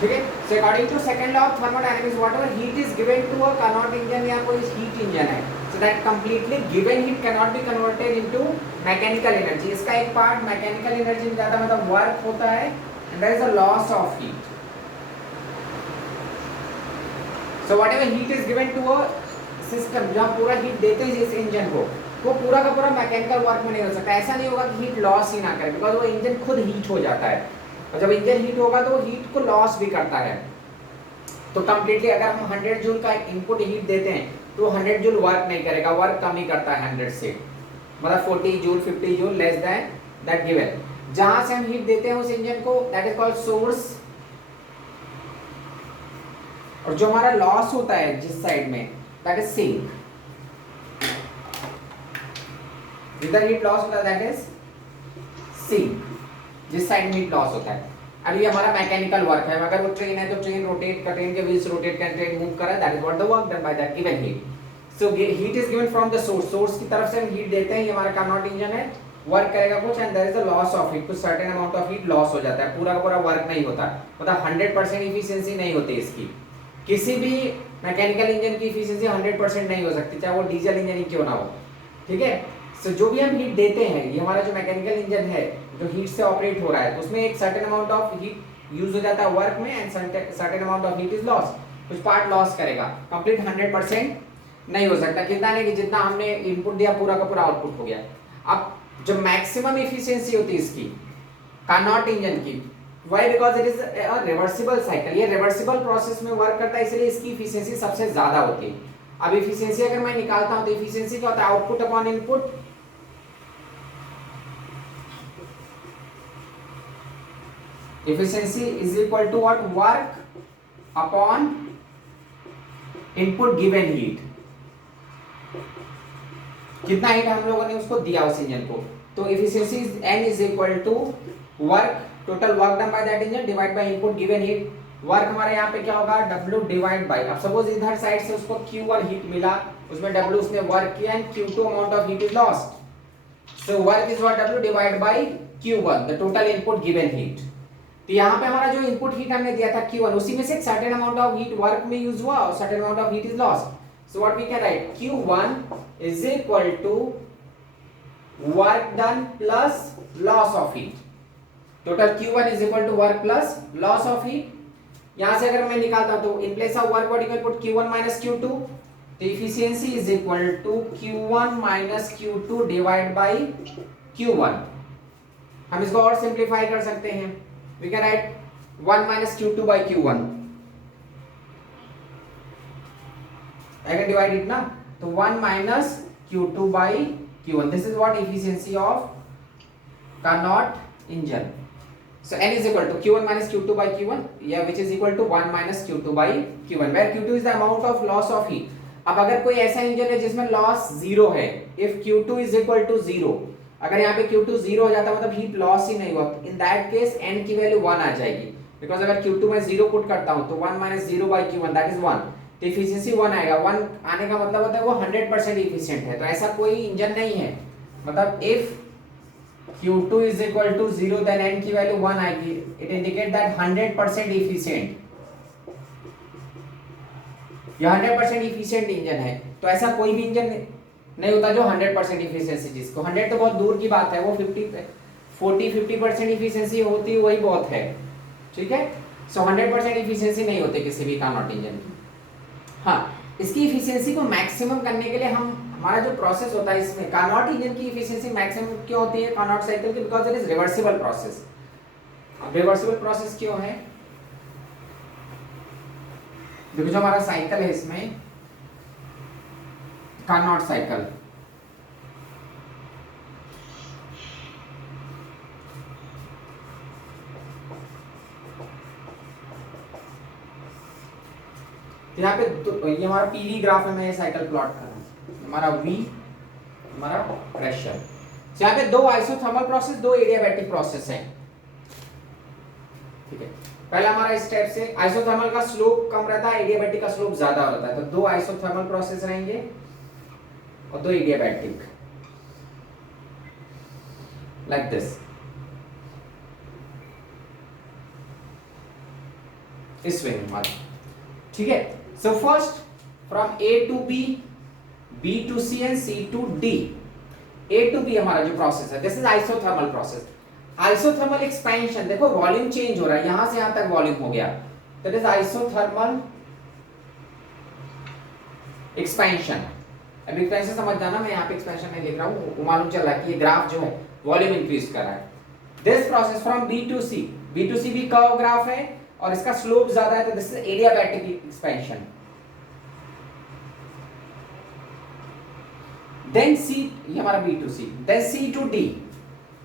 ठीक है। So according to second law of thermodynamics whatever heat is given to a Carnot engine या कोई heat engine है, so that completely given heat can not be converted into mechanical energy. इसका एक part mechanical energy में जाता है, मतलब work होता है, and there is a loss of heat. So whatever heat is given to a system, जब पूरा हीट देते हैं इस इंजन को, वो पूरा का पूरा मैकेनिकल वर्क में नहीं हो सकता। ऐसा नहीं होगा कि हीट लॉस ही ना करे, बिकॉज वो इंजन खुद हीट हो जाता है, और जब इंजन हीट होगा तो वो हीट को लॉस भी करता है। तो कंप्लीटली अगर हम 100 जूल का इनपुट हीट देते हैं तो 100 जूल वर्क नहीं करेगा, वर्क कम ही करता है 100 से, मतलब 40 joule 50 joule less than that given. जहां से हम हीट देते हैं उस इंजन को, दैट इज कॉल्ड सोर्स, और जो हमारा लॉस होता है जिस साइड में, दैट इज सिंक। जिधर हीट लॉस होता है दैट इज सिंक, जिस साइड में हीट लॉस होता है। अब ये हमारा मैकेनिकल वर्क है, अगर वो ट्रेन है तो ट्रेन रोटेट कर, ट्रेन के व्हील्स रोटेट कर, ट्रेन मूव कर रहा है, that is what the work done by that given heat. So heat is given from the source, source की तरफ से हम हीट देते हैं, ये हमारा कार्नोट इंजन है, वर्क करेगा कुछ, and there is the loss of heat, कुछ certain amount of heat loss हो जाता है, पूरा का पूरा वर्क नहीं होता, मतलब 100% इफिशिएंसी नहीं होती इसकी। किसी भी मैकेनिकल इंजन की इफिशिएंसी 100% नहीं हो सकती, चाहे वो डीजल इंजन ही क्यों ना हो, ठीक है। सो जो भी हम हीट देते हैं, ये हमारा जो मैकेनिकल इंजन है जो हीट से ऑपरेट हो रहा है, तो उसमें एक certain amount of heat use हो जाता है वर्क में, and certain amount of heat is loss, कुछ पार्ट लॉस करेगा, कंप्लीट 100% नहीं हो सकता। कितना नहीं कि जितना हमने इनपुट दिया पूरा का पूरा आउटपुट हो गया। अब जो मैक्सिमम इफिशियंसी होती है इसकी कार्नोट इंजन की, why because it is a reversible cycle, ये रिवर्सिबल प्रोसेस में वर्क करता है, इसलिए इसकी इफिशियंसी सबसे ज्यादा होती है। अब इफिशियंसी अगर मैं निकालता हूं तो इफिशियंसी क्या होता है, output upon input, efficiency is equal to what, work upon input given heat। कितना हीट हम लोगों ने उसको दिया उस इंजन को, तो efficiency n is equal to work, total work done by that engine divide by input given heat. Work हमारे यहाँ पे क्या होगा, W डिवाइड बाय, अब सपोज इधर साइड से उसको Q1 हीट मिला, उसमें W उसने वर्क किया, and Q2 amount of heat is lost, so work is what W divide by Q1 the total input given heat. तो यहाँ पे हमारा जो इनपुट हीट हमने दिया था Q1, उसी में से certain amount of heat work में यूज हुआ और certain amount of heat is lost. So what we can write, Q1 is equal to work done plus loss of heat, total Q1 is equal to work plus loss of heat. यहां से अगर मैं निकालता तो in place of work what you can put Q1 minus Q2, तो efficiency is equal to Q1 minus Q2 divide by Q1। हम इसको और सिंप्लीफाई कर सकते हैं, we can write 1 minus q2 by q1, I can divide it ना, तो 1 minus q2 by q1, this is what efficiency of Carnot engine। so n is equal to q1 minus q2 by q1, yeah, which is equal to 1 minus q2 by q1, where q2 is the amount of loss of heat। अब अगर कोई ऐसा engine है जिसमें loss zero है, if q2 is equal to 0, अगर यहाँ पे Q2 0 हो जाता है मतलब हीट लॉस ही नहीं हुआ, इन दैट केस n की वैल्यू 1 आ जाएगी, बिकॉज अगर Q2 में 0 पुट करता हूं तो 1 minus 0 by Q1 that is 1, तो इफिशियंसी 1 आएगा। 1 आने का मतलब होता है वो 100% इफिशिएंट है, तो ऐसा कोई इंजन नहीं है, मतलब if Q2 is equal to 0 then n की वैल्यू 1 आएगी, इट इंडिकेट दैट 100% इफिशिएंट, ये 100% इफिशिएंट इंजन है। तो ऐसा कोई भी इंजन नहीं होता जो 100% इफिशिएंसी, जिसको 100 तो बहुत दूर की बात है, वो 40-50% इफिशिएंसी होती है, वही बहुत है, ठीक है। सो 100% इफिशिएंसी नहीं होती किसी भी कार्नोट इंजन की। हाँ, इसकी इफिशिएंसी को मैक्सिमम करने के लिए हम, हमारा जो प्रोसेस होता है इसमें, कार्नोट इंजन की इफिशिएंसी मैक्सिमम क्यों होती है कार्नोट साइकिल की, because it is reversible process. अब रिवर्सिबल प्रोसेस क्यों है, देखो जो हमारा साइकिल है इसमें कार्नोट साइकिल, यहाँ पे ये हमारा पीवी ग्राफ है, मैं ये साइकिल प्लॉट कर रहा हूँ, हमारा V हमारा प्रेशर। यहाँ पे दो आइसोथर्मल प्रोसेस, दो एडियाबैटिक प्रोसेस है, ठीक है। पहला हमारा स्टेप से आइसोथर्मल का स्लोप कम रहता है, एडियाबैटिक का स्लोप ज्यादा होता है, तो दो आइसोथर्मल प्रोसेस रहेंगे और दो एडियाबैटिक, लाइक दिस। इस वे में हमारा, ठीक है। So first from A to B, B to C and C to D. A to B हमारा जो प्रोसेस है, this is isothermal process. Isothermal expansion, देखो वॉल्यूम चेंज हो रहा है, यहां से यहां तक वॉल्यूम हो गया, दैट इज आइसोथर्मल एक्सपेंशन। अब एक्सपेंशन समझ जाना, मैं यहाँ पे एक्सपेंशन नहीं लिख रहा हूँ, मालूम चल रहा है कि ये ग्राफ जो है वॉल्यूम इंक्रीज कर रहा है। This process from B to C, B to C भी कर्व ग्राफ है और इसका स्लोप ज्यादा है, तो this is adiabatic expansion. Then C, ये हमारा B to C, then C to D,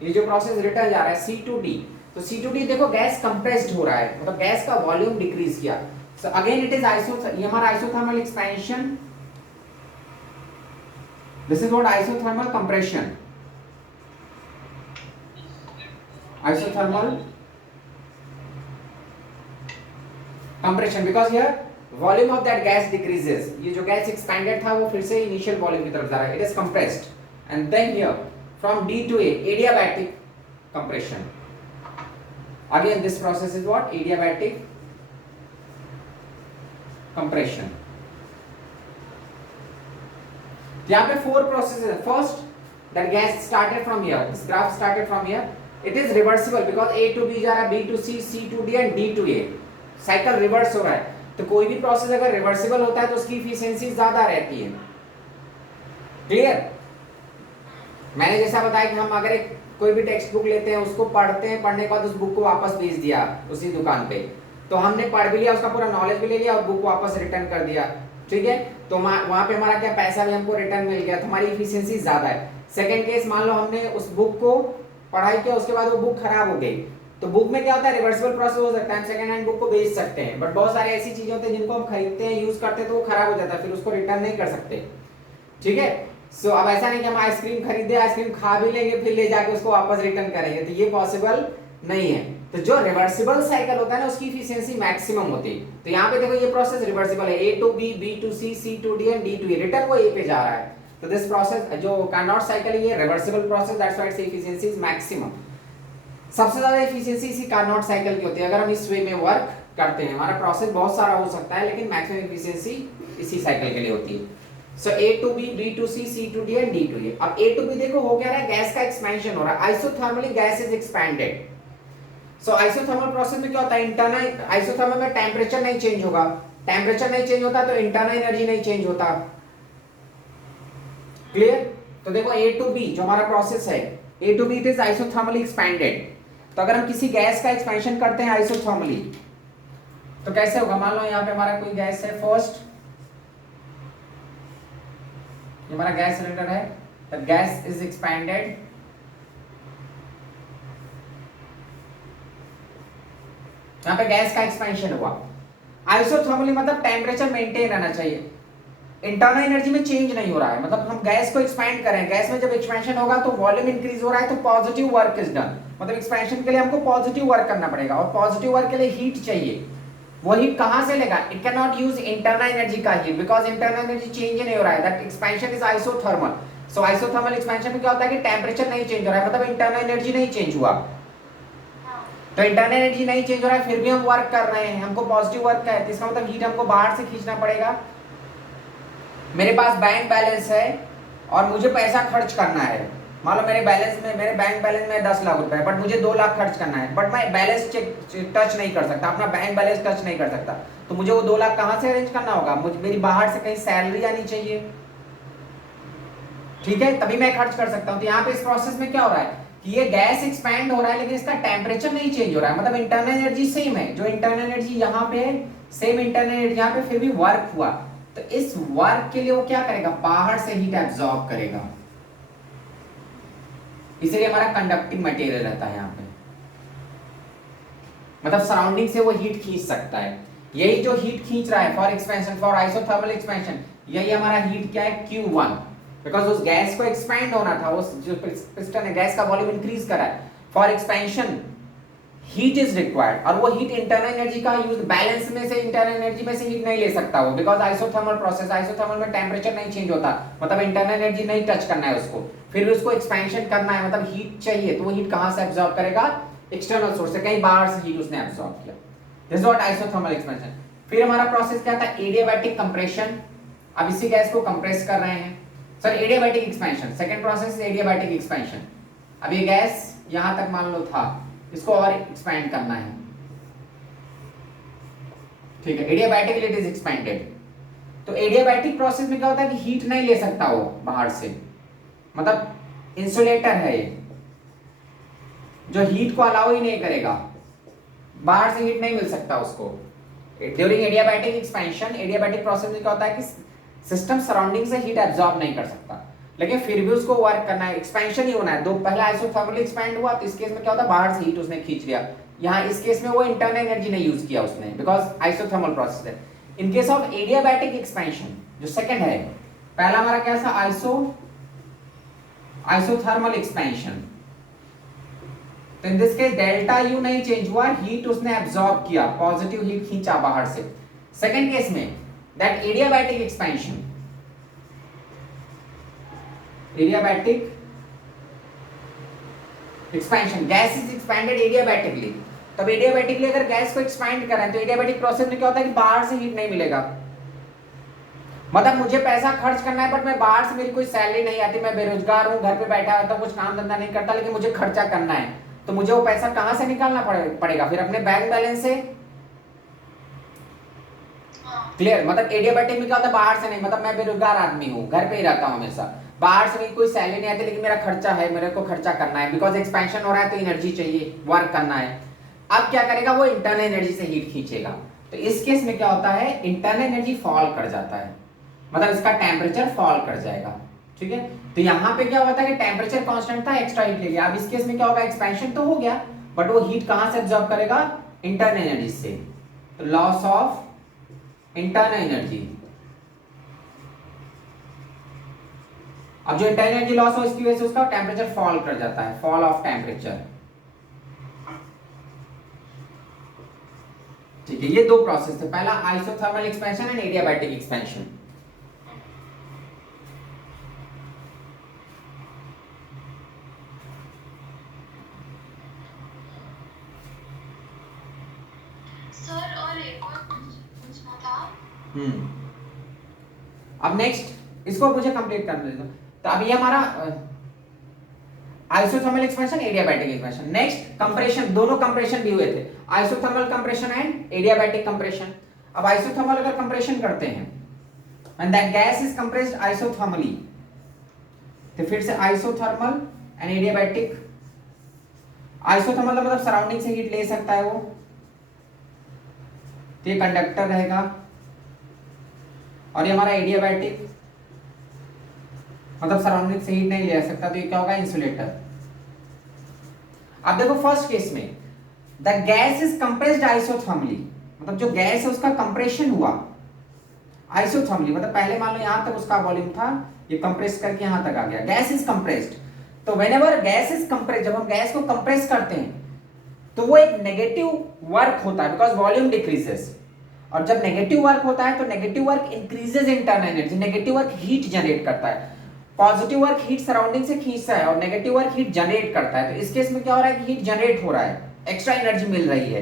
ये जो प्रोसेस रिटर्न जा रहा है सी टू डी। तो सी टू डी देखो गैस कंप्रेस्ड हो रहा है, मतलब गैस का वॉल्यूम डिक्रीज किया। सो अगेन इट इज ये हमारा isothermal expansion, this is what isothermal compression, isothermal compression, because here volume of that gas decreases, ये जो गैस expanded था वो फिर से initial volume की तरफ जा रहा है, it is compressed, and then here from D to A, adiabatic compression. Again this process is what? Adiabatic compression. यहाँ पे फोर प्रोसेस है। First, that gas started from here, this graph started from here, it is reversible because A to B जा रहा है, B to C, C to D and D to A, cycle reverse हो रहा है। तो कोई भी प्रोसेस अगर रिवर्सिबल होता है तो उसकी इफिशिएंसी ज्यादा रहती है। क्लियर? मैंने जैसा बताया कि हम अगर एक कोई भी टेक्स्ट बुक लेते हैं, उसको पढ़ते हैं, पढ़ने के बाद उस बुक को वापस भेज दिया उसी दुकान पे, तो हमने पढ़ भी लिया, उसका पूरा नॉलेज भी ले लिया और बुक वापस रिटर्न कर दिया, ठीक है। तो वहां पे हमारा क्या, पैसा भी हमको रिटर्न मिल गया, तो हमारी इफिशिएंसी ज्यादा है। सेकंड केस, मान लो हमने उस बुक को पढ़ाई किया, उसके बाद वो बुक खराब हो गई, तो बुक में क्या होता है, रिवर्सिबल प्रोसेस हो सकता है, हम सेकंड हैंड बुक को बेच सकते हैं, बट बहुत सारी ऐसी चीजें होती हैं जिनको हम खरीदते हैं, यूज करते हैं, तो वो खराब हो जाता है, फिर उसको रिटर्न नहीं कर सकते, ठीक है। सो अब ऐसा नहीं कि हम आइसक्रीम खरीदे, आइसक्रीम खा भी लेंगे, फिर ले जाके उसको वापस रिटर्न करेंगे, तो ये पॉसिबल नहीं है। तो जो रिवर्सिबल साइकिल होता है ना, उसकी एफिशिएंसी मैक्सिमम होती है। तो यहाँ पे देखो ये प्रोसेस रिवर्सिबल है, A to B, B to C, C to D and D to A, return वो ए पे जा रहा है। तो दिस प्रोसेस जो कार्नोट साइकिल है, ये reversible process, that's why its efficiency is maximum. सबसे ज्यादा एफिशिएंसी इसी कार्नोट साइकिल की होती है। अगर हम इस वे में वर्क करते हैं, हमारा प्रोसेस बहुत सारा हो सकता है, लेकिन मैक्सिमम एफिशिएंसी इसी साइकिल के लिए होती है। So A to B, B to C, C to D and D to A. अब ए टू बी देखो हो क्या रहा है, गैस का एक्सपेंशन हो रहा है, isothermally gas is expanded. So isothermal process में क्या होता है, इंटरनल आइसोथर्मल में टेंपरेचर नहीं चेंज होगा, टेंपरेचर नहीं चेंज होता तो इंटरनल एनर्जी नहीं चेंज होता। क्लियर? तो देखो ए टू बी जो हमारा प्रोसेस है, A to B it is isothermally expanded. तो अगर हम किसी गैस का एक्सपेंशन करते हैं आइसोथर्मली, तो कैसे होगा, मान लो यहाँ पे हमारा कोई गैस है, फर्स्ट हमारा गैस सिलेंडर है, द गैस इज एक्सपैंडेड, यहाँ पे गैस का एक्सपेंशन हुआ। आइसोथर्मली मतलब टेम्परेचर मेंटेन रहना चाहिए, इंटरनल एनर्जी में चेंज नहीं हो रहा है, मतलब हम गैस को एक्सपैंड करें, गैस में जब एक्सपेंशन होगा तो वॉल्यूम इंक्रीज हो रहा है, तो पॉजिटिव वर्क इज डन, मतलब एक्सपेंशन के लिए हमको पॉजिटिव वर्क करना पड़ेगा, और पॉजिटिव वर्क के लिए हीट चाहिए। वो हीट कहां से लेगा, it can not use internal energy का heat, because internal energy change ही नहीं हो रहा है, that expansion is isothermal. So isothermal expansion में क्या होता है कि टेम्परेचर नहीं चेंज हो रहा है, मतलब इंटरनल एनर्जी नहीं चेंज हुआ, तो इंटरनल एनर्जी नहीं चेंज हो रहा है, फिर भी हम वर्क कर रहे हैं, हमको पॉजिटिव वर्क का है, तो इसका मतलब हीट हमको बाहर से खींचना पड़ेगा। मेरे पास बैंक बैलेंस है और मुझे पैसा खर्च करना है, मान लो मेरे बैंक बैलेंस में 10 लाख रुपए है, बट मुझे 2 लाख खर्च करना है, बट मैं बैलेंस टच नहीं कर सकता, अपना बैंक बैलेंस टच नहीं कर सकता, तो मुझे वो 2 लाख कहां से अरेंज करना होगा, मुझे मेरी बाहर से कहीं सैलरी आनी चाहिए, ठीक है, तभी मैं खर्च कर सकता हूं। तो यहाँ पे इस प्रोसेस में क्या हो रहा है कि ये गैस एक्सपैंड हो रहा है, लेकिन इसका टेम्परेचर नहीं चेंज हो रहा है, मतलब इंटरनल एनर्जी सेम है, जो इंटरनल एनर्जी यहाँ पे है, सेम इंटरनल एनर्जी यहाँ पे, फिर भी वर्क हुआ, तो इस वर्क के लिए वो क्या करेगा, बाहर से हीट एब्जॉर्ब करेगा, इसलिए हमारा कंडक्टिंग मटेरियल रहता है यहाँ पे, मतलब सराउंडिंग से वो हीट खींच सकता है। यही जो हीट खींच रहा है for expansion, for isothermal expansion, यही हमारा हीट क्या है, Q1, बिकॉज उस गैस को एक्सपैंड होना था, उस जो पिस्टन है गैस का वॉल्यूम इंक्रीज करा है, for expansion heat is required, और वो हीट इंटरनल एनर्जी का यूज, बैलेंस में से इंटरनल एनर्जी में से हीट नहीं ले सकता वो, बिकॉज आइसोथर्मल प्रोसेस, आइसोथर्मल में टेम्परेचर नहीं चेंज होता, मतलब इंटरनल एनर्जी नहीं टच करना है उसको, फिर उसको एक्सपेंशन करना है, मतलब हीट चाहिए, तो वो हीट कहां से एब्जॉर्ब करेगा, एक्सटर्नल सोर्स से, कहीं बाहर से हीट उसने एब्जॉर्ब किया। This is what isothermal expansion. फिर हमारा प्रोसेस क्या था, एडियाबैटिक कंप्रेशन। अब इसी गैस को कंप्रेस कर रहे हैं, sir adiabatic expansion. Second process is adiabatic expansion. अब ये गैस यहां तक मान लो था, इसको और एक्सपैंड करना है, ठीक है, एडियाबैटिकली इट इज एक्सपेंडेड। तो एडियाबैटिक प्रोसेस में क्या होता है कि हीट नहीं ले सकता वो बाहर से, मतलब इंसुलेटर है ये, जो हीट को अलाउ ही नहीं करेगा, बाहर से हीट नहीं मिल सकता उसको। During adiabatic expansion, adiabatic process में क्या होता है कि सिस्टम सराउंडिंग से हीट एब्जॉर्ब नहीं कर सकता, लेकिन फिर भी उसको वर्क करना है, एक्सपेंशन ही होना है। दो पहला आइसोथर्मली एक्सपैंड हुआ, तो इस केस में क्या होता है, बाहर से हीट उसने खींच लिया। यहाँ इस केस में वो इंटरनल एनर्जी नहीं यूज किया उसने, बिकॉज आइसोथर्मल प्रोसेस है। In case of adiabatic expansion जो सेकंड है, पहला हमारा क्या था, आइसोथर्मल एक्सपेंशन। तो in this case delta U नहीं चेंज हुआ, हीट उसने एब्जॉर्ब किया, पॉजिटिव हीट खींचा बाहर से। सेकंड केस में that adiabatic expansion, adiabatic expansion, gas is expanded adiabatically. तब एडियाबैटिकली अगर गैस को एक्सपैंड करें तो एडियाबैटिक प्रोसेस में क्या होता है कि बाहर से हीट नहीं मिलेगा, मतलब मुझे पैसा खर्च करना है बट मैं बाहर से, मेरी कोई सैलरी नहीं आती, मैं बेरोजगार हूं, घर पे बैठा रहता हूं, कुछ काम धंधा नहीं करता, लेकिन मुझे खर्चा करना है, तो मुझे वो पैसा कहां से निकालना पड़ेगा, फिर अपने बैंक बैलेंस से। क्लियर, मतलब एडियाबैटिक में क्या होता है, बाहर से नहीं, मतलब मैं बेरोजगार आदमी हूँ, घर पे ही रहता हूँ हमेशा, बाहर से मेरी कोई सैलरी नहीं आती, लेकिन मेरा खर्चा है, मेरे को खर्चा करना है, बिकॉज एक्सपेंशन हो रहा है तो एनर्जी चाहिए, वर्क करना है। अब क्या करेगा वो, इंटरनल एनर्जी से हीट खींचेगा। तो इस केस में क्या होता है, इंटरनल एनर्जी फॉल कर जाता है, मतलब इसका टेम्परेचर फॉल कर जाएगा, ठीक है। तो यहाँ पे क्या होता है कि टेम्परेचर कांस्टेंट था, एक्स्ट्रा हीट ले लिया। अब इस केस में क्या होगा, एक्सपेंशन तो हो गया, बट वो हीट कहां से एब्जॉर्ब करेगा, इंटरनल एनर्जी से। तो लॉस ऑफ इंटरनल एनर्जी। अब जो इंटरनल एनर्जी लॉस हो, इसकी वजह से उसका टेम्परेचर फॉल कर जाता है, फॉल ऑफ टेम्परेचर, ठीक है। ये दो प्रोसेस थे, पहला isothermal expansion and adiabatic expansion. Sir और एक और पूछना था। अब नेक्स्ट इसको मुझे कंप्लीट करने दो। तो अब ये हमारा isothermal expansion, adiabatic expansion. Next compression, दोनों कंप्रेशन भी हुए थे, isothermal compression and adiabatic compression. अब आइसोथर्मल अगर कंप्रेशन करते हैं and that gas is compressed isothermally, तो फिर से आइसोथर्मल एंड एडियाबैटिक। आइसोथर्मल मतलब सराउंडिंग से हीट ले सकता है वो, तो ये कंडक्टर रहेगा, और ये हमारा एडियाबैटिक मतलब सराउंडिंग से हीट नहीं ले सकता, तो ये क्या होगा, इंसुलेटर। अब देखो फर्स्ट केस में the gas is compressed isothermally, मतलब जो गैस है उसका कंप्रेशन हुआ आइसोथर्मली, मतलब पहले मान लो यहां तक उसका वॉल्यूम था, ये कंप्रेस करके यहां तक आ गया, गैस इज कंप्रेस्ड। तो व्हेनेवर गैस इज कंप्रेस्ड, जब हम गैस को कंप्रेस करते हैं तो वो एक नेगेटिव वर्क होता है, बिकॉज वॉल्यूम डिक्रीजेस। और जब नेगेटिव वर्क होता है तो negative work increases internal energy, negative work heat generate करता है, पॉजिटिव वर्क हीट सराउंडिंग से खींचता है, और नेगेटिव वर्क हीट जनरेट करता है। तो इस केस में क्या हो रहा है कि हीट जनरेट हो रहा है, एक्स्ट्रा एनर्जी मिल रही है,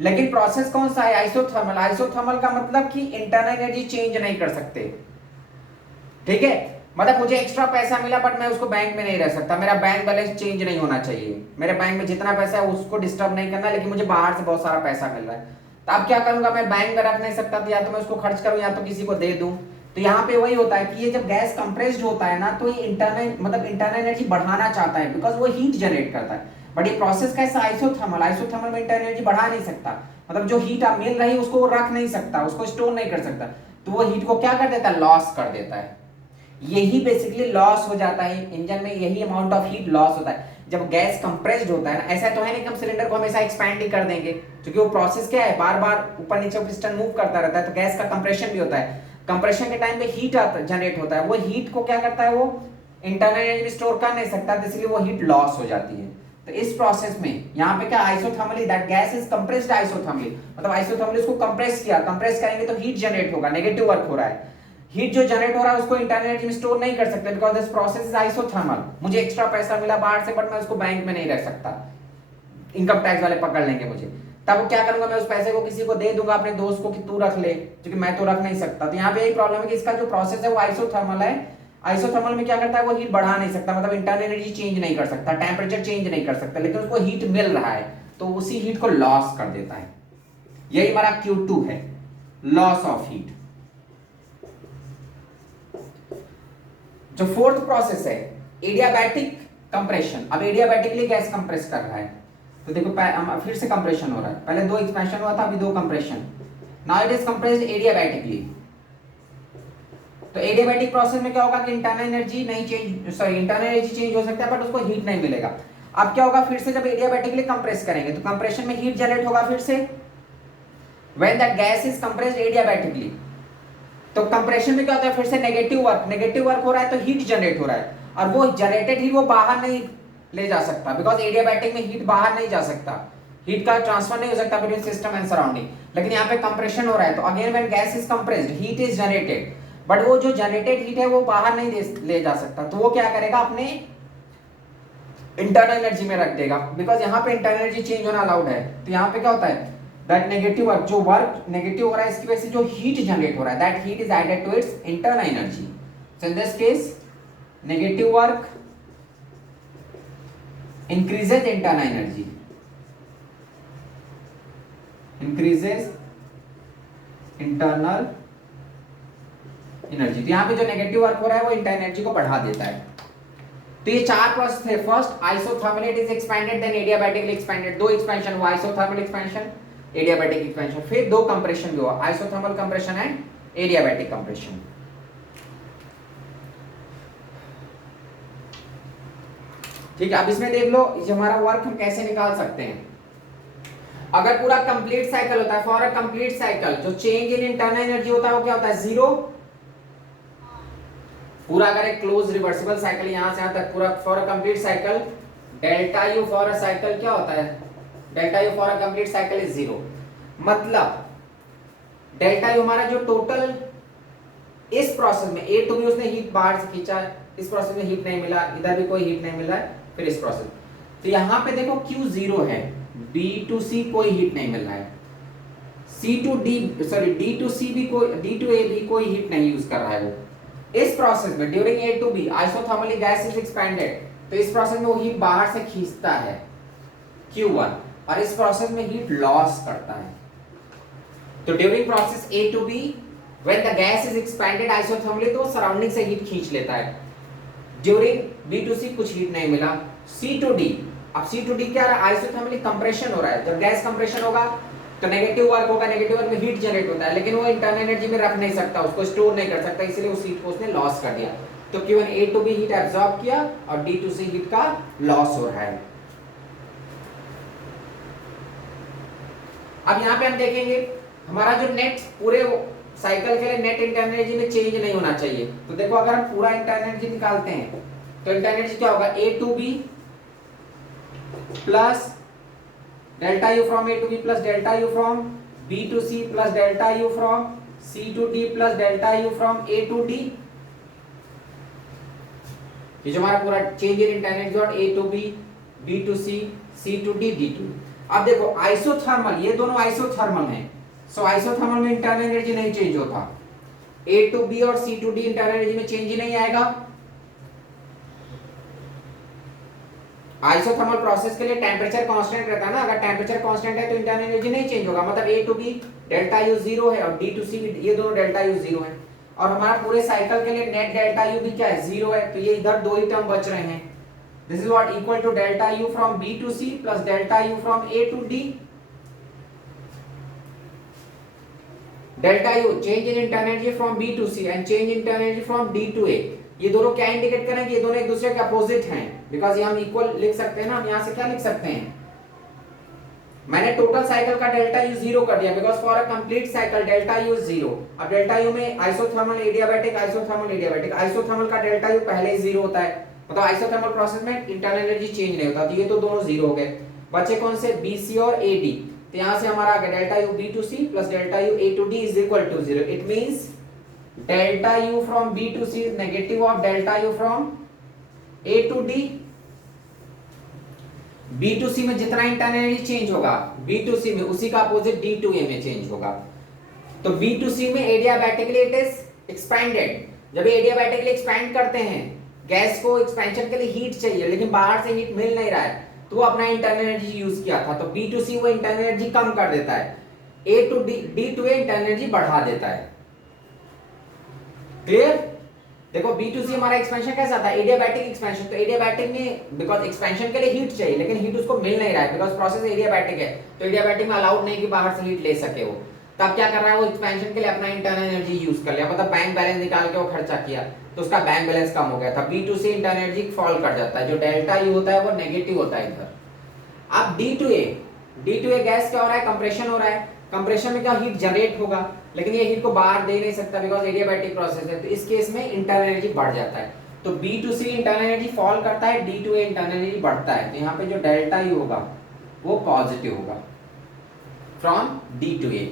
लेकिन प्रोसेस कौन सा है, आइसोथर्मल। आइसोथर्मल का मतलब कि इंटरनल एनर्जी चेंज नहीं कर सकते, ठीक है। मतलब मुझे एक्स्ट्रा पैसा मिला बट मैं उसको बैंक में नहीं रह सकता, मेरा बैंक बैलेंस चेंज नहीं होना चाहिए, मेरे बैंक में जितना पैसा है उसको डिस्टर्ब नहीं करना, लेकिन मुझे बाहर से बहुत सारा पैसा मिल रहा है, तो अब क्या करूंगा, मैं बैंक में रख नहीं सकता, तो या तो मैं उसको खर्च करूं या तो किसी को दे दूं। तो यहाँ पे वही होता है कि ये जब गैस कंप्रेस्ड होता है ना, तो ये इंटरनल मतलब इंटरनल एनर्जी बढ़ाना चाहता है, बिकॉज वो हीट जनरेट करता है। बट ये प्रोसेस कैसा, आइसोथर्मल, आइसोथर्मल में इंटरनल एनर्जी बढ़ा नहीं सकता, मतलब जो हीट मिल रही है उसको वो रख नहीं सकता, उसको स्टोर नहीं कर सकता, तो वो हीट को क्या कर देता है, लॉस कर देता है। यही बेसिकली लॉस हो जाता है इंजन में, यही अमाउंट ऑफ हीट लॉस होता है जब गैस कंप्रेस्ड होता है ना। ऐसा तो है नहीं कि हम सिलेंडर को हमेशा एक्सपैंड ही कर देंगे, क्योंकि वो प्रोसेस क्या है, बार बार ऊपर नीचे पिस्टन मूव करता रहता है, तो गैस का कंप्रेशन भी होता है। कंप्रेशन के टाइम पे हीट जनरेट होता है, वो हीट को क्या करता है, वो इंटरनल एनर्जी स्टोर कर नहीं सकता, इसलिए वो हीट लॉस हो जाती है। तो इस प्रोसेस में यहाँ पे क्या, isothermally that gas is compressed isothermally, मतलब आइसोथर्मली उसको कंप्रेस किया, कंप्रेस करेंगे तो हीट जनरेट होगा, नेगेटिव वर्क हो रहा है, हीट जो जनरेट हो रहा है उसको इंटरनल एनर्जी में स्टोर नहीं कर सकते, because this process is isothermal. मुझे एक्स्ट्रा पैसा मिला बाहर से बट मैं उसको बैंक में नहीं रख सकता, इनकम टैक्स वाले पकड़ लेंगे मुझे। तब क्या करूंगा, मैं उस पैसे को किसी को दे दूंगा, अपने दोस्त को कि तू रख ले, क्योंकि मैं तो रख नहीं सकता। तो यहाँ पे यही प्रॉब्लम है कि इसका जो प्रोसेस है वो आइसोथर्मल है। आइसोथर्मल में क्या करता है, वो हीट बढ़ा नहीं सकता, मतलब इंटरनल एनर्जी चेंज नहीं कर सकता, टेम्परेचर चेंज नहीं कर सकता, लेकिन उसको हीट मिल रहा है तो उसी हीट को लॉस कर देता है। यही हमारा Q2 है, लॉस ऑफ हीट। जो फोर्थ प्रोसेस है एडियाबैटिक कंप्रेशन। अब एडियाबैटिकली गैस कंप्रेस कर रहा है, तो देखो फिर से कंप्रेशन हो रहा है, पहले 2 एक्सपेंशन हुआ था, अभी 2 compression. Now it is compressed adiabatically. तो एडियाबैटिक प्रोसेस में क्या होगा कि इंटरनल एनर्जी नहीं change, sorry internal energy change हो सकता है बट उसको हीट नहीं मिलेगा। अब क्या होगा, फिर से जब एडियाबैटिकली कंप्रेस करेंगे तो कंप्रेशन में हीट जनरेट होगा फिर से, when that gas is compressed adiabatically. तो कंप्रेशन में क्या होता है, फिर से नेगेटिव वर्क हो रहा है, तो हीट जनरेट हो रहा है, और वो जनरेटेड हीट वो बाहर नहीं ले जा सकता, बिकॉज एडियाबैटिक में हीट बाहर नहीं जा सकता, हीट का ट्रांसफर नहीं हो सकता बिटवीन सिस्टम एंड सराउंडिंग। लेकिन यहाँ पे कंप्रेशन हो रहा है, तो again when gas is compressed heat is generated, but वो जो जनरेटेड हीट है वो बाहर नहीं ले जा सकता, तो वो क्या करेगा, अपने इंटरनल एनर्जी में रख देगा, बिकॉज यहाँ पे इंटरनल एनर्जी चेंज होना अलाउड है। तो यहाँ पे क्या होता है, दैट नेगेटिव वर्क, जो वर्क नेगेटिव हो रहा है इसकी वजह से जो हीट जनरेट हो रहा है, that heat is added to its internal energy. So in this case negative work increases internal energy, increases internal energy। तो यहाँ पे जो नेगेटिव वर्क हो रहा है वो इंटरनल एनर्जी को बढ़ा देता है। तो ये 4 प्रोसेस थे। First isothermal, it is expanded, then adiabatically expanded. 2 expansion हुआ, आइसोथर्मल एक्सपेंशन, एडियाबैटिक एक्सपेंशन, फिर 2 कंप्रेशन भी हुआ, isothermal compression and adiabatic compression. ठीक है, अब इसमें देख लो ये हमारा वर्क हम कैसे निकाल सकते हैं। अगर पूरा कंप्लीट साइकिल होता है, फॉर अ कंप्लीट साइकिल जो चेंज इन इंटरनल एनर्जी होता है वो क्या होता है, 0। पूरा अगर एक क्लोज रिवर्सिबल साइकिल यहां से यहां तक पूरा for a complete cycle, delta U for a cycle क्या होता है, delta U for a complete cycle is 0। मतलब डेल्टा यू हमारा जो टोटल इस प्रोसेस में ए टू बी उसने हीट बाहर से खींचा, इस प्रोसेस में हीट नहीं मिला, इधर भी कोई हीट नहीं मिला है, फिर इस प्रोसेस। तो यहां पे देखो Q 0 है, B टू C कोई हीट नहीं मिल रहा है, C to D sorry D to C भी कोई, D टू A भी कोई हीट नहीं यूज कर रहा है वो। इस प्रोसेस में during A to B isothermally gas is expanded, तो इस प्रोसेस में वो हीट बाहर से खींचता है Q1, और इस प्रोसेस में हीट लॉस करता है। तो during process A to B when the gas is expanded isothermally तो सराउंडिंग से हीट खींच लेता है। ड्यूरिंग B टू C कुछ हीट नहीं मिला, C टू D, अब C टू D क्या रहा है, आइसोथर्मली कंप्रेशन हो रहा है। जब गैस कंप्रेशन होगा तो नेगेटिव वर्क होगा, नेगेटिव वर्क में हीट जनरेट होता है, लेकिन वो इंटरनल एनर्जी में रख नहीं सकता, उसको स्टोर नहीं कर सकता, इसलिए उस हीट को उसने लॉस कर दिया। तो केवल A to B heat absorb किया और D टू C हीट का लॉस हो रहा है। अब यहाँ पे हम देखेंगे हमारा जो नेट पूरे साइकिल के लिए नेट इंटरनल एनर्जी में चेंज नहीं होना चाहिए। तो देखो अगर हम पूरा इंटरनल एनर्जी निकालते हैं तो इंटरनल एनर्जी क्या होगा, A to B plus delta U from A to B plus delta U from B to C plus delta U from C to D plus delta U from A to D। ये जो हमारा पूरा change in internal energy और A to B, B to C, C to D, D to. अब देखो isothermal, ये दोनों isothermal हैं, सो आइसोथर्मल में इंटरनल एनर्जी नहीं चेंज होता, A टू B और C to D internal energy में चेंज ही नहीं आएगा। आइसोथर्मल प्रोसेस के लिए टेम्परेचर कांस्टेंट रहता है ना, अगर टेम्परेचर कांस्टेंट है तो इंटरनल एनर्जी नहीं चेंज होगा, मतलब A to B delta U 0 है और D टू C ये दोनों डेल्टा U 0 है, और हमारा पूरे साइकिल के लिए नेट डेल्टा U भी क्या है, 0 है। तो ये इधर 2 ही टर्म बच रहे हैं, this is what equal to delta U from B to C plus delta U from A to D। Delta U change in internal energy from B to C and change in internal energy from D to A। ये दोनों क्या indicate करें कि ये दोनों एक दूसरे के अपोजिट हैं, बिकॉज ये हम इक्वल लिख सकते हैं ना, हम यहाँ से क्या लिख सकते हैं, मैंने टोटल साइकिल का डेल्टा U 0 कर दिया, because for a complete cycle delta U 0। अब डेल्टा U में isothermal adiabatic, isothermal adiabatic, isothermal का डेल्टा U पहले ही 0 होता है, मतलब आइसोथर्मल प्रोसेस में इंटरनल एनर्जी चेंज नहीं होता, तो ये तो दोनों 0 हो गए, बचे कौन से, BC और AD। तो यहाँ से हमारा आ गया delta U B to C plus delta U A to D is equal to 0। It means delta U from B to C negative of delta U from A to D। B2C में जितना internal energy change होगा B2C में, उसी का opposite D2A में change होगा। तो B2C में एडियाबैटिकली इट इज एक्सपैंडेड। जब ये एडियाबैटिकली एक्सपैंड करते हैं, गैस को एक्सपेंशन के लिए हीट चाहिए लेकिन बाहर से हीट मिल नहीं रहा है, तो वो अपना इंटरनल एनर्जी यूज किया था। तो B2C वो इंटरनल एनर्जी कम कर देता है, A to D2A internal energy बढ़ा देता है। क्लियर? देखो B2C हमारा एक्सपेंशन कैसा था, एडियाबैटिक एक्सपेंशन। तो एडियाबैटिक में बिकॉज एक्सपेंशन के लिए हीट चाहिए लेकिन हीट उसको मिल नहीं रहा है, बिकॉज प्रोसेस एडियाबैटिक है, तो एडियाबैटिक में अलाउड नहीं कि बाहर से हीट ले सके वो। तब क्या कर रहा है, वो एक्सपेंशन के लिए अपना इंटरनल एनर्जी यूज कर लिया, मतलब बैंक बैलेंस निकाल के वो खर्चा किया, तो उसका बैंक बैलेंस कम हो गया था। B2C इंटरनल एनर्जी फॉल कर जाता है, जो डेल्टा यू होता है वो नेगेटिव होता है इधर। अब D2A गैस क्या हो रहा है, कंप्रेशन हो रहा है। कंप्रेशन में क्या हीट जनरेट होगा, लेकिन ये हीट को बाहर दे नहीं सकता बिकॉज एडियाबैटिक प्रोसेस है, तो इस केस में इंटरनल एनर्जी बढ़ जाता है। तो B2C इंटरनल एनर्जी फॉल करता है, D2A इंटरनल एनर्जी बढ़ता है। तो यहाँ पे जो डेल्टा यू होगा वो पॉजिटिव होगा फ्रॉम D2A।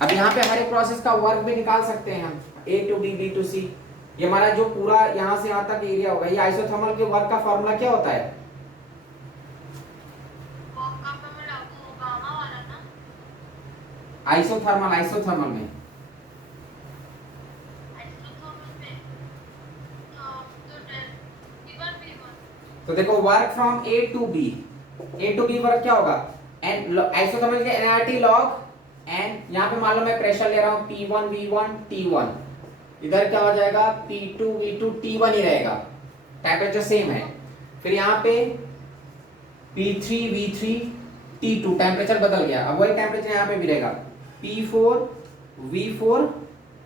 अब यहाँ पे हर एक प्रोसेस का वर्क भी निकाल सकते हैं हम, A to B B to C। ये हमारा जो पूरा यहाँ से यहाँ तक एरिया होगा, ये आइसोथर्मल के वर्क का फॉर्मूला क्या होता है? आइसोथर्मल में तो देखो work from A to B work क्या होगा, आइसोथर्मल के nRT log n, यहाँ पे मान लो मैं प्रेशर ले रहा हूँ P1 V1 T1, इधर क्या हो जाएगा P2 V2 T1 ही रहेगा, टेम्परेचर सेम है। फिर यहाँ पे P3 V3 T2, टेम्परेचर बदल गया, अब वही टेम्परेचर यहाँ पे भी रहेगा P4 V4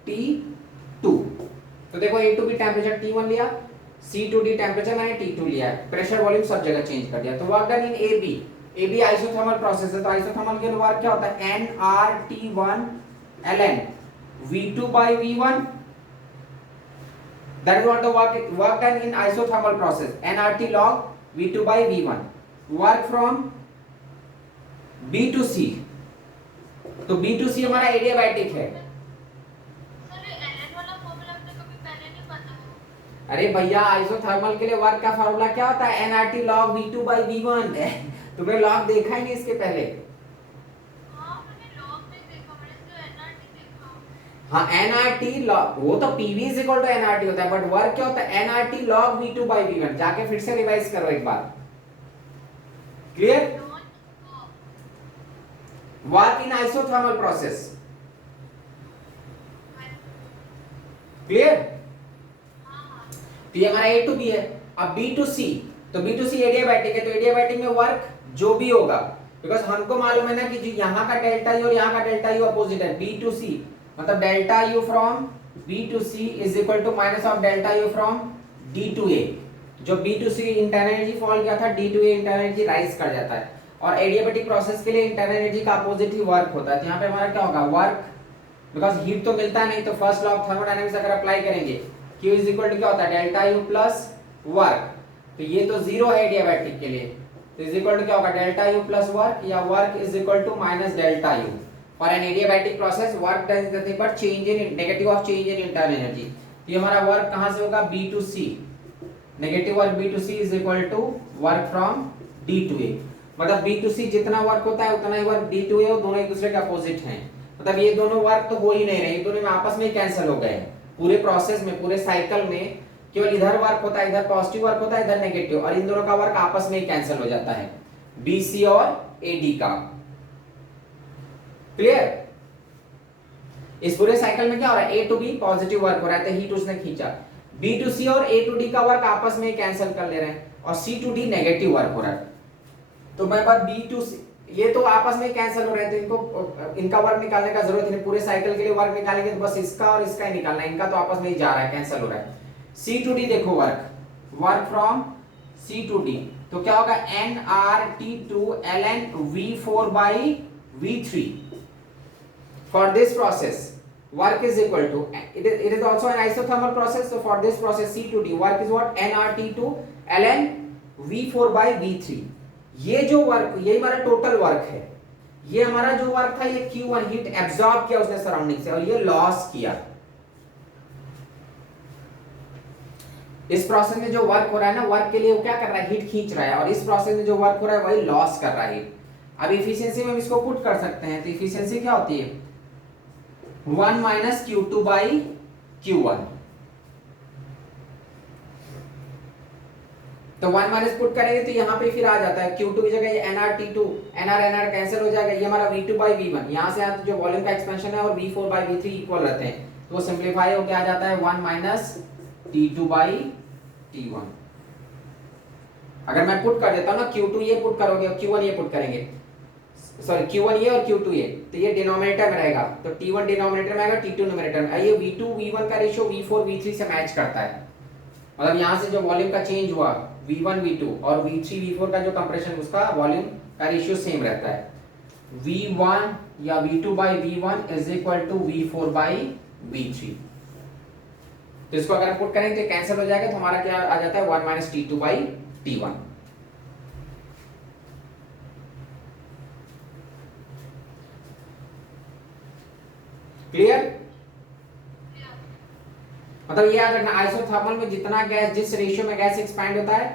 T2। तो देखो A to B temperature T1 लिया, C टू D टेम्परेचर मैंने T2 लिया है, प्रेशर वॉल्यूम सब जगह चेंज कर दिया। तो work done in AB isothermal process है, तो आइसोथर्मल के लिए वर्क क्या होता है, nRT1 ln V2 by V1, that is what the work done in isothermal process, nRT log V2 by V1। work from B to C, तो B to C हमारा adiabatic है। अरे भैया आइसोथर्मल के लिए वर्क का फार्मूला क्या होता है, nRT log V2 by V1 तुम्हें लॉग देखा ही नहीं इसके पहले? हाँ nRT log, वो तो PV is equal to nRT होता है, बट वर्क क्या होता है nRT log V2 by V1। जाके फिर से रिवाइज करो एक बार, clear? Work in isothermal process, clear? तो ये हमारा A टू B है। अब B टू C, तो B टू C एडियाबैटिक है, तो एडियाबैटिक में वर्क जो भी होगा, बिकॉज हमको मालूम है ना कि जो यहाँ का डेल्टा यू और यहाँ का डेल्टा यू अपोजिट है, B टू C मतलब delta U from B to C is equal to minus of delta U from D to A। जो B to C internal energy fall किया था, D to A internal energy rise कर जाता है, और adiabatic process के लिए internal energy का अपोजिट ही वर्क होता है। तो यहाँ पे हमारा क्या होगा, वर्क, बिकॉज हीट तो मिलता नहीं, तो फर्स्ट लॉ ऑफ थर्मोडायनामिक्स अगर अप्लाई करेंगे, Q इज इक्वल टू क्या होता है, डेल्टा यू प्लस वर्क। तो ये तो जीरो है एडियाबैटिक के लिए, तो इज इक्वल टू क्या होगा, डेल्टा यू प्लस वर्क, या work is equal to minus delta U. For an adiabatic process work done is nothing but change in negative of change in internal energy. ये हमारा work कहां से होगा, B to C, negative work B to C is equal to work from D to A। मतलब B to C जितना work होता है उतना ही वर्क D टू A, और दोनों एक दूसरे के अपोजिट हैं, मतलब ये दोनों वर्क तो हो ही नहीं रहे, ये दोनों में आपस में कैंसिल हो गए हैं। पूरे प्रोसेस में, पूरे साइकिल में केवल इधर वर्क होता है, इधर पॉजिटिव वर्क होता है, इधर नेगेटिव, और इन दोनों का वर्क आपस में ही कैंसिल हो जाता है, BC और AD का। क्लियर? इस पूरे साइकिल में क्या हो रहा है, A to B positive work हो रहा है, तो हीट उसने खींचा, B टू C और A टू D का वर्क आपस में ही कैंसिल कर ले रहे हैं, और C to D negative work हो रहा है। तो मैं बात B टू C, ये तो आपस में कैंसिल हो रहे थे, इनको इनका वर्क निकालने का जरूरत नहीं, पूरे साइकिल के लिए वर्क निकालेंगे तो बस इसका और इसका ही निकालना है, इनका तो आपस में ही जा रहा है, कैंसिल हो रहा है। C टू D देखो work from C to D, तो क्या होगा, nRT2 ln V4 by V3। For this process work is equal to, it is also an isothermal process, so for this process C to D work is what, nRT2 ln V4 by V3। ये जो work, ये हमारा total work है, ये हमारा जो work था ये Q1 हीट एब्जॉर्ब किया उसने सराउंडिंग से और ये लॉस किया। इस प्रोसेस में जो वर्क हो रहा है ना, वर्क के लिए वो क्या कर रहा है, हीट खींच रहा है, और इस प्रोसेस में जो वर्क हो रहा है वही लॉस कर रहा है। अब इफिशियंसी में हम इसको पुट कर सकते हैं, तो इफिशियंसी क्या होती है 1 माइनस Q2 बाई Q1। तो 1 माइनस पुट करेंगे तो यहाँ पे फिर आ जाता है Q2 की जगह nR nR कैंसिल हो जाएगा, ये हमारा V2 बाई V1, यहाँ से यहाँ जो वॉल्यूम का एक्सपेंशन है और V4 बाई V3 इक्वल रहते हैं, तो वो सिंप्लीफाई होकर आ जाता है 1 माइनस T2 बाई T1। अगर मैं पुट कर देता हूँ ना, Q2 ये पुट करोगे और Q1 ये पुट करेंगे, सॉरी Q1 ये और Q2 ये, तो ये डिनोमिनेटर में रहेगा, तो T1 डिनोमिनेटर में आएगा, T2 न्यूमरेटर में। ये V2 V1 का रेशियो V4 V3 से मैच करता है, मतलब यहाँ से जो वॉल्यूम का चेंज हुआ V1 V2 और V3 V4 का जो कंप्रेशन, उसका वॉल्यूम का रेशियो सेम रहता है। V1 या V2 by V1 is equal to V4 by V3। तो इसको अगर पुट करेंगे तो कैंसिल हो जाएगा, तो हमारा क्या आ जाता है 1 minus T2 by T1। Clear? मतलब ये याद रखना, आइसोथर्मल में जितना गैस, जिस रेशियो में गैस एक्सपैंड होता है,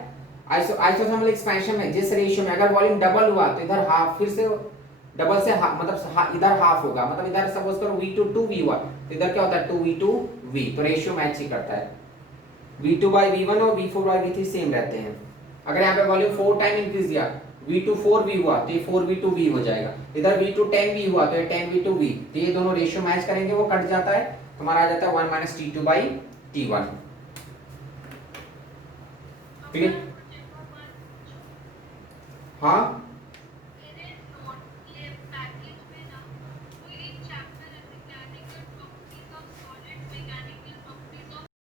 आइसोथर्मल एक्सपेंशन में जिस रेशियो में अगर वॉल्यूम डबल हुआ तो इधर हाफ, फिर से डबल से हाफ, मतलब इधर हाफ होगा, मतलब इधर सपोज करो V2 2V हुआ तो इधर क्या होता है 2V2V, तो रेशियो मैच ही करता है। V2 बाई V1 और V4 बाई V3 सेम रहते हैं। अगर यहाँ पे वॉल्यूम 4 टाइम इंक्रीज किया, V2 4V हुआ तो ये 4V2V हो जाएगा, इधर V2 10V हुआ तो ये 10V2V, तो ये दोनों रेशियो मैच करेंगे, वो कट जाता है, हमारा आ जाता है 1 माइनस T2 बाई T1। ठीक है? हाँ